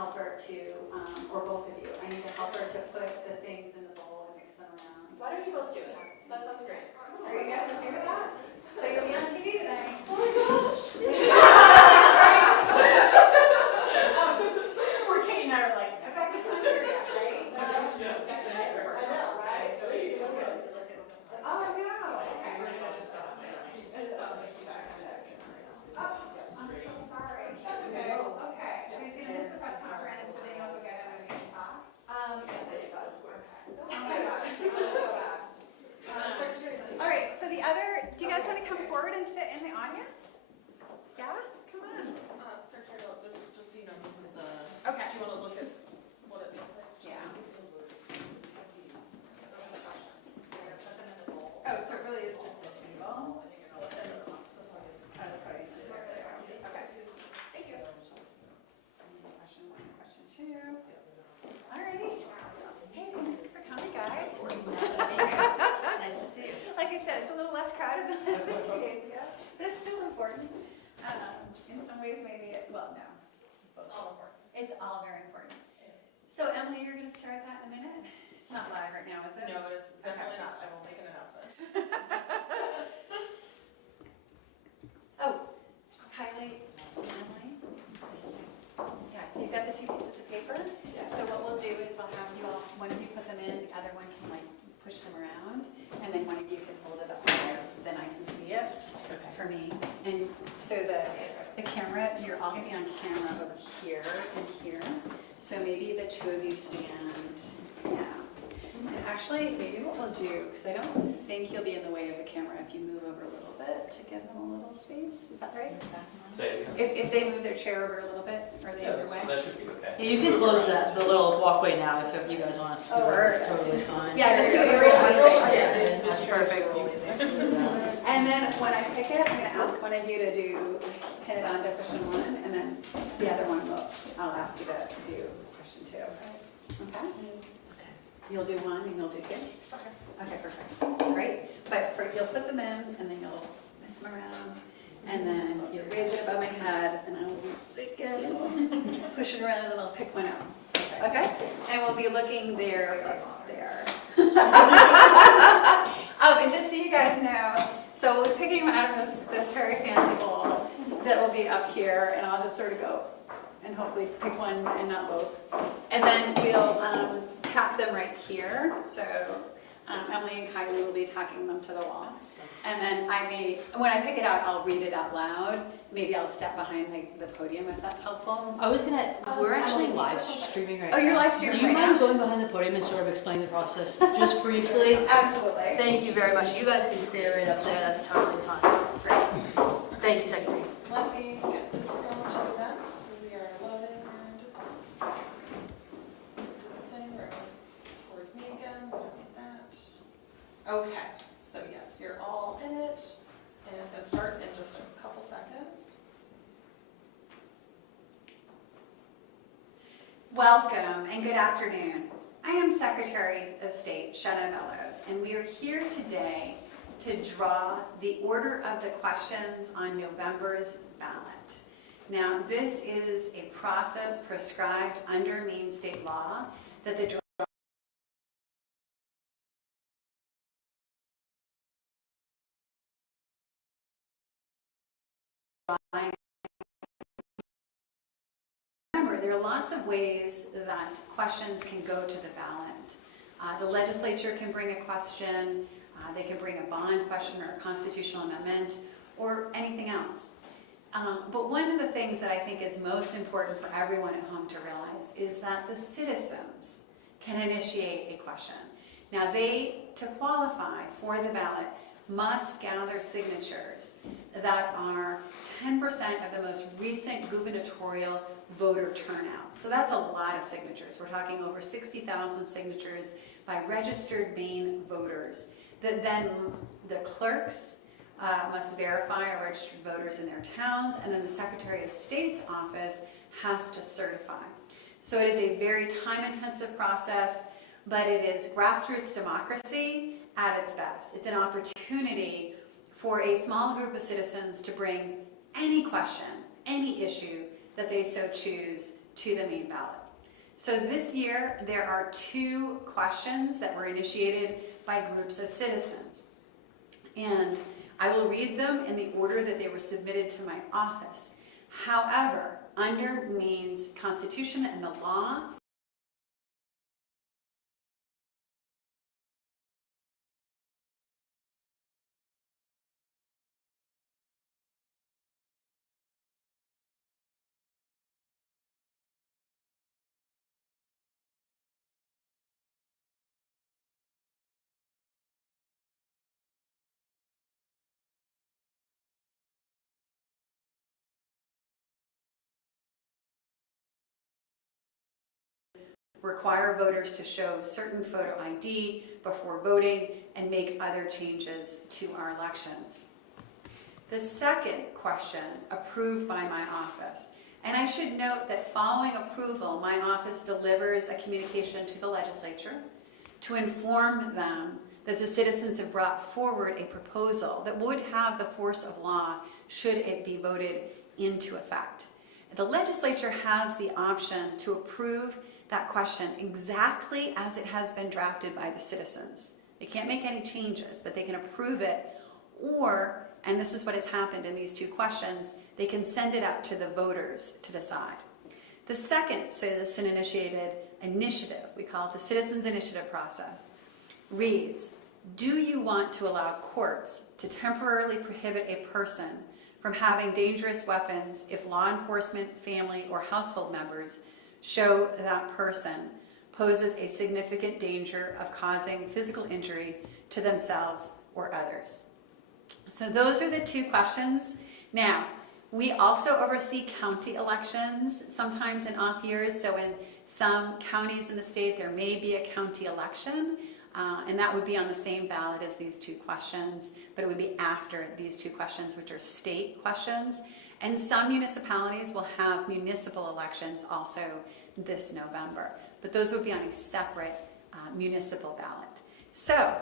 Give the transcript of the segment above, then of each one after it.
help her to, or both of you, I need a helper to put the things in the bowl and mix them around. Why don't you both do it? That sounds great. Are you guys okay with that? So you'll be on TV today. Oh my gosh. We're Kate and I are like, Rebecca's not here yet, right? I know, right? So easy to look at. Oh, no. Okay. Oh, I'm so sorry. That's okay. Okay, so he's gonna miss the press conference, but then you'll go get him and we can talk. Yes, I did. Oh my God, that's so bad. All right, so the other, do you guys want to come forward and sit in the audience? Yeah, come on. Secretary, just so you know, this is the, Okay. do you want to look at what it looks like? Yeah. Put them in the bowl. Oh, so it really is just the table? Oh, the podium is there. Okay. Thank you. Question one, question two. All right. Hey, thanks for coming, guys. Nice to see you. Like I said, it's a little less crowded than 2 days ago, but it's still important. In some ways, maybe well, no. It's all important. It's all very important. So, Emily, you're going to start that in a minute? It's not live right now, is it? No, it is definitely not. I will make an announcement. Oh, Kylie, Emily. Yeah, so you've got the 2 pieces of paper. So what we'll do is we'll have you all, one of you put them in, the other one can like push them around, and then one of you can hold it up higher, then I can see it for me. And so the camera, you're all gonna be on camera over here and here. So maybe the 2 of you stand, yeah. And actually, maybe what we'll do, because I don't think you'll be in the way of the camera if you move over a little bit to give them a little space, is that right? So, yeah, If they move their chair over a little bit, are they in your way? that should be okay. Yeah, you can close the little walkway now if you guys want to scoot Oh, over. It's totally fine. Yeah, just to give everyone space. Yeah, that's perfect. And then when I pick it, I'm gonna ask one of you to do, pin it on to question 1, and then the other one I'll ask you to do question 2. Okay? You'll do 1 and you'll do 2? Okay, perfect. Great. But you'll put them in, and then you'll mess them around, and then you'll raise it above my head, and I'll push it around, and I'll pick one up. Okay? And we'll be looking there, yes, there. And just so you guys know, so we'll be picking them out of this very fancy bowl that will be up here, and I'll just sort of go and hopefully pick one and not both. And then we'll tap them right here. So Emily and Kylie will be tacking them to the wall. And then when I pick it out, I'll read it out loud. Maybe I'll step behind the podium if that's helpful. I was gonna, we're actually live streaming right now. Oh, you're live streaming Do you right mind now? going behind the podium and sort of explaining the process just briefly? Absolutely. Thank you very much. You guys can stay right up there. That's totally fine. Great. Thank you, Secretary. Let me get this going to them. So we are loading and do the thing where it towards me again. We don't need that. Okay, so yes, you're all in it, and it's going to start in just a couple seconds. Welcome and good afternoon. I am Secretary of State Shannon Bellows, and we are here today to draw the order of the questions on November's ballot. Now, this is a process prescribed under Maine state law that the Remember, there are lots of ways that questions can go to the ballot. The legislature can bring a question, they can bring a bond question or a constitutional amendment, or anything else. But one of the things that I think is most important for everyone at home to realize is that the citizens can initiate a question. Now, to qualify for the ballot, must gather signatures that are 10% of the most recent gubernatorial voter turnout. So that's a lot of signatures. We're talking over 60,000 signatures by registered Maine voters that then the clerks must verify are registered voters in their towns, and then the Secretary of State's office has to certify. So it is a very time-intensive process, but it is grassroots democracy at its best. It's an opportunity for a small group of citizens to bring any question, any issue that they so choose to the main ballot. So this year, there are 2 questions that were initiated by groups of citizens. And I will read them in the order that they were submitted to my office. However, under Maine's Constitution and the law, require voters to show certain photo ID before voting and make other changes to our elections. The second question, approved by my office. And I should note that following approval, my office delivers a communication to the legislature to inform them that the citizens have brought forward a proposal that would have the force of law should it be voted into effect. The legislature has the option to approve that question exactly as it has been drafted by the citizens. They can't make any changes, but they can approve it, or, and this is what has happened in these 2 questions, they can send it out to the voters to decide. The second citizen-initiated initiative, we call it the Citizens Initiative process, reads, do you want to allow courts to temporarily prohibit a person from having dangerous weapons if law enforcement, family, or household members show that person poses a significant danger of causing physical injury to themselves or others? So those are the 2 questions. Now, we also oversee county elections sometimes in off years. So in some counties in the state, there may be a county election, and that would be on the same ballot as these 2 questions, but it would be after these 2 questions, which are state questions. And some municipalities will have municipal elections also this November, but those would be on a separate municipal ballot. So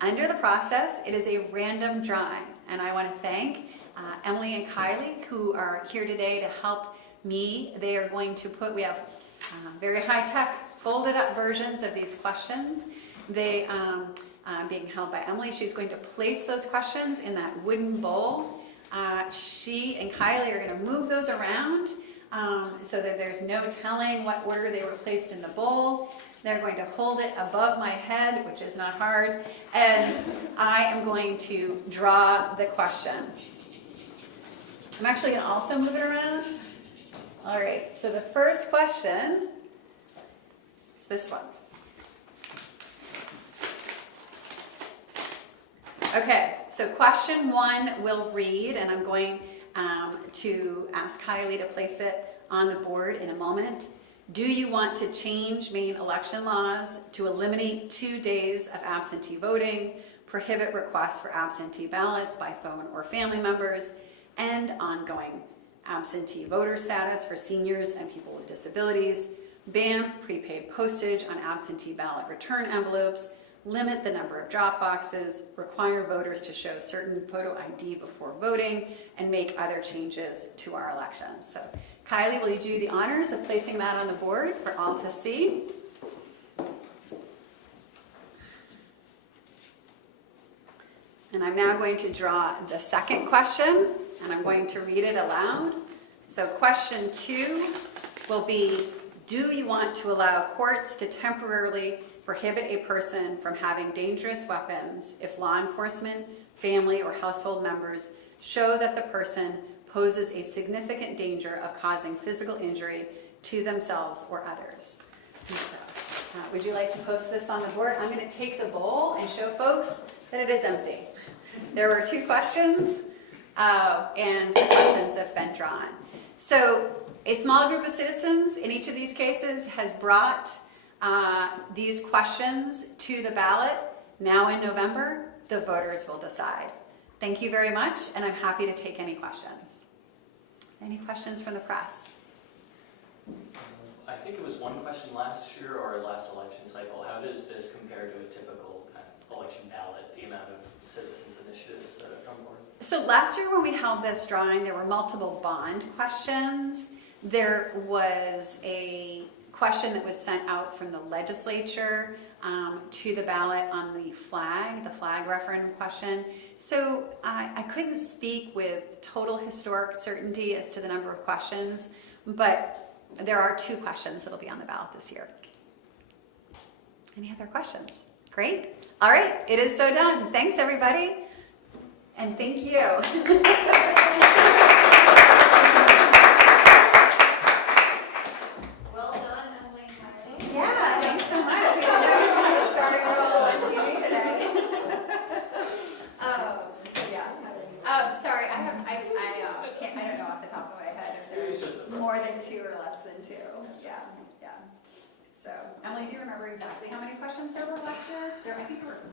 under the process, it is a random drawing, and I want to thank Emily and Kylie, who are here today to help me. They are going to we have very high-tech folded up versions of these questions. They being held by Emily. She's going to place those questions in that wooden bowl. She and Kylie are going to move those around so that there's no telling what order they were placed in the bowl. They're going to hold it above my head, which is not hard, and I am going to draw the question. I'm actually going to also move it around. All right, so the first question is this one. Okay, so question 1 will read, and I'm going to ask Kylie to place it on the board in a moment. Do you want to change Maine election laws to eliminate 2 days of absentee voting, prohibit requests for absentee ballots by phone or family members, and ongoing absentee voter status for seniors and people with disabilities, ban prepaid postage on absentee ballot return envelopes, limit the number of drop boxes, require voters to show certain photo ID before voting, and make other changes to our elections? So Kylie, will you do the honors of placing that on the board for all to see? And I'm now going to draw the second question, and I'm going to read it aloud. So question 2 will be, do you want to allow courts to temporarily prohibit a person from having dangerous weapons if law enforcement, family, or household members show that the person poses a significant danger of causing physical injury to themselves or others? And so, would you like to post this on the board? I'm going to take the bowl and show folks that it is empty. There were 2 questions, and the questions have been drawn. So a small group of citizens in each of these cases has brought these questions to the ballot. Now in November, the voters will decide. Thank you very much, and I'm happy to take any questions. Any questions from the press? I think it was 1 question last year or last election cycle. How does this compare to a typical kind of election ballot, the amount of citizens initiatives that have come forward? So last year when we held this drawing, there were multiple bond questions. There was a question that was sent out from the legislature to the ballot on the flag referendum question. So I couldn't speak with total historic certainty as to the number of questions, but there are 2 questions that'll be on the ballot this year. Any other questions? Great. All right, it is so done. Thanks, everybody. And thank you. Well done, Emily and Kylie. Yeah, thanks so much. We didn't know you were going to starting role on TV today. So yeah. Sorry, I can't. I don't know off the top of my head if It was there's just the more than 2 or less than 2. Yeah. So Emily, do you remember exactly how many questions there were last year? I think there were